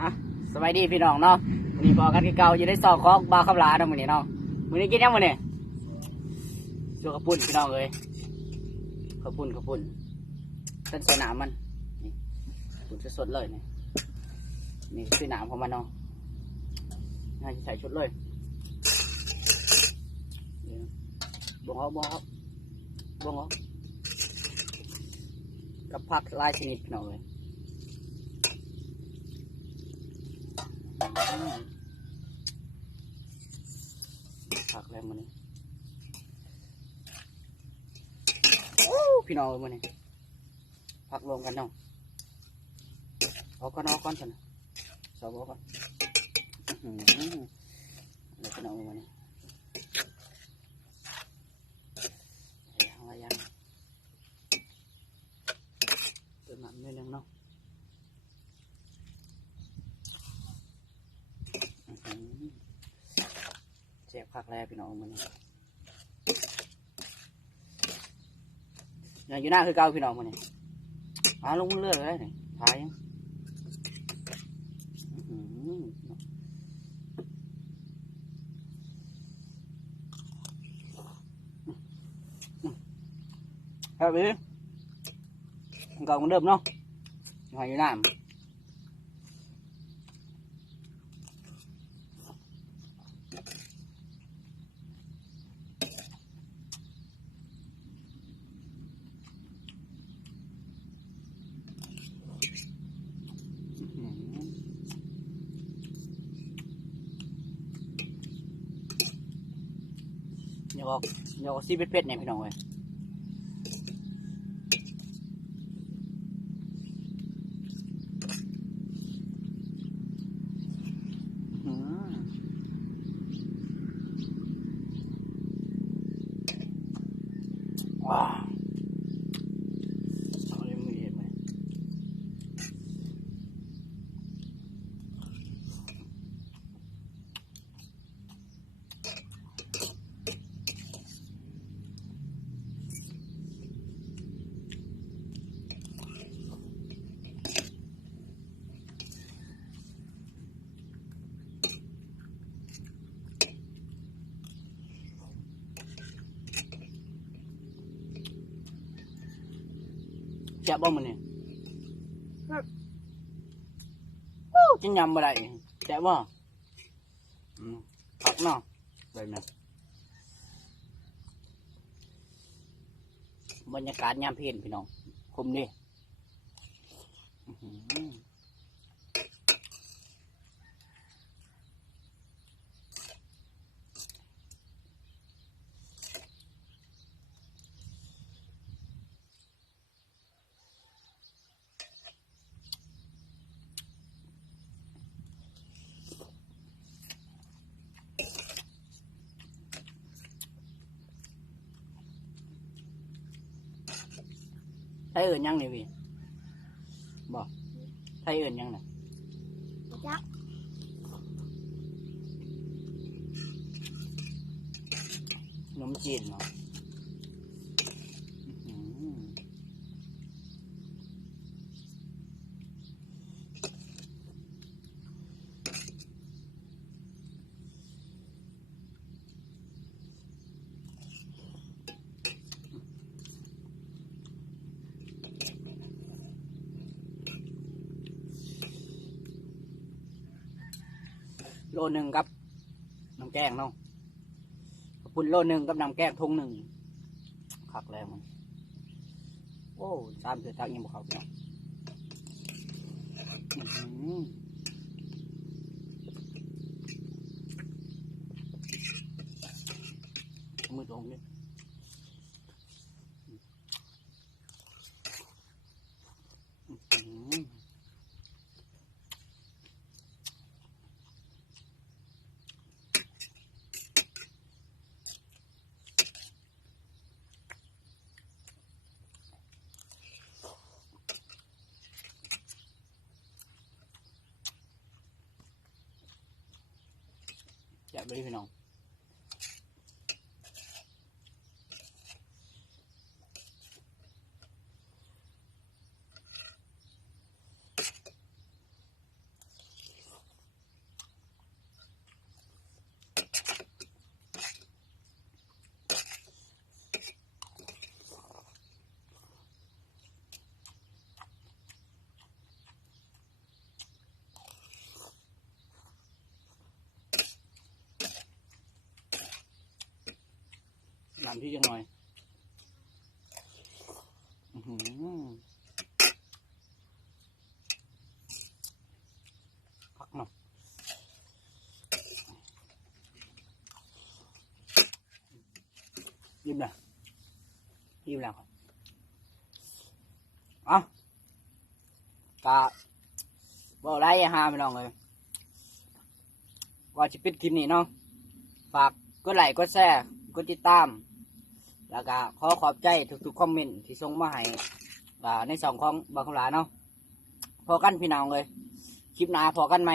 อะสบายดีพี่น้องเนาะวันนี้บอกกันคือเก่าอยู่ในซอกของบาวคำลาเนาะมือนี้เนาะมื้อนี้กินยังมื้อนี้ตัวกระปุ่นพี่น้องเอ้ยกระปุ่นกระปุ่นต้นใส่หนามมันนี่ปุ่นสดๆเลยนี่นี่คือหนามของมันเนาะน่าจะใส่ชุดเลยนี่บงเอาบงเอาบงเอากับผักลายชนิดพี่น้องเอ้ย ผักแล้วมันนี่โอ้พี่น้องเอ้ยมันนี่ผักรวมกันเนาะเอาก่อนเอาก่อนสินะสอบอาก่อนเดี๋ยวพี่น้องเอ้ยมันนี่เอาอย่างเติมน้ำนิดนึงเนาะอื้อหือ เจ็บคักแล้วพี่น้องมันนี่เนี่ยอยู่หน้าคือเก่าพี่น้องมันนี่มาลงเลือดเลยนี่ทายยังอื้อหือครับพี่เก่ามือนเดิมเนาะหอยอยู่หน้า เดี๋ยว ออกเดี๋ยวออกซีเป็ดๆเนี่ยพี่น้องเว้ยว้าวเอาเลยมือเห็นไหม แจะบ่มันนี่โอ้จะยำบ่ได้แจะบ่อืมผักเนาะแบบนี้บรรยากาศยามเพลนพี่น้องคุมดิ ไทยเอื่นยังนี่พี่บอกไทยเอื่นยังน่ะจักขนมจีนเนาะ โลหนึ่งครับน้ำแกงเนาะขอบคุณโลหนึ่งกับน้ำแกงทงหนึ่งขักแรงวมันโอ้สามเสือตักยังบอกเขาเนาะมือตรงนี้อื้อหือ จับไปพี่น้อง น้ำที่ยังหน่อยอื้อหือพักหน่อยยิ้มเลยยิ้มแล้วครับเอากะบอกไรอย่าหาไม่น้องเลยว่าจะปิดคลิปนี้เนาะฝากกดไลค์กดแชร์กดติดตาม แล้วก็ขอขอบใจทุกๆคอมเมนต์ที่ส่งมาให้ในสองของบางคำลาเนาะพอกันพี่น้องเลย คลิปหน้าพอกันไหม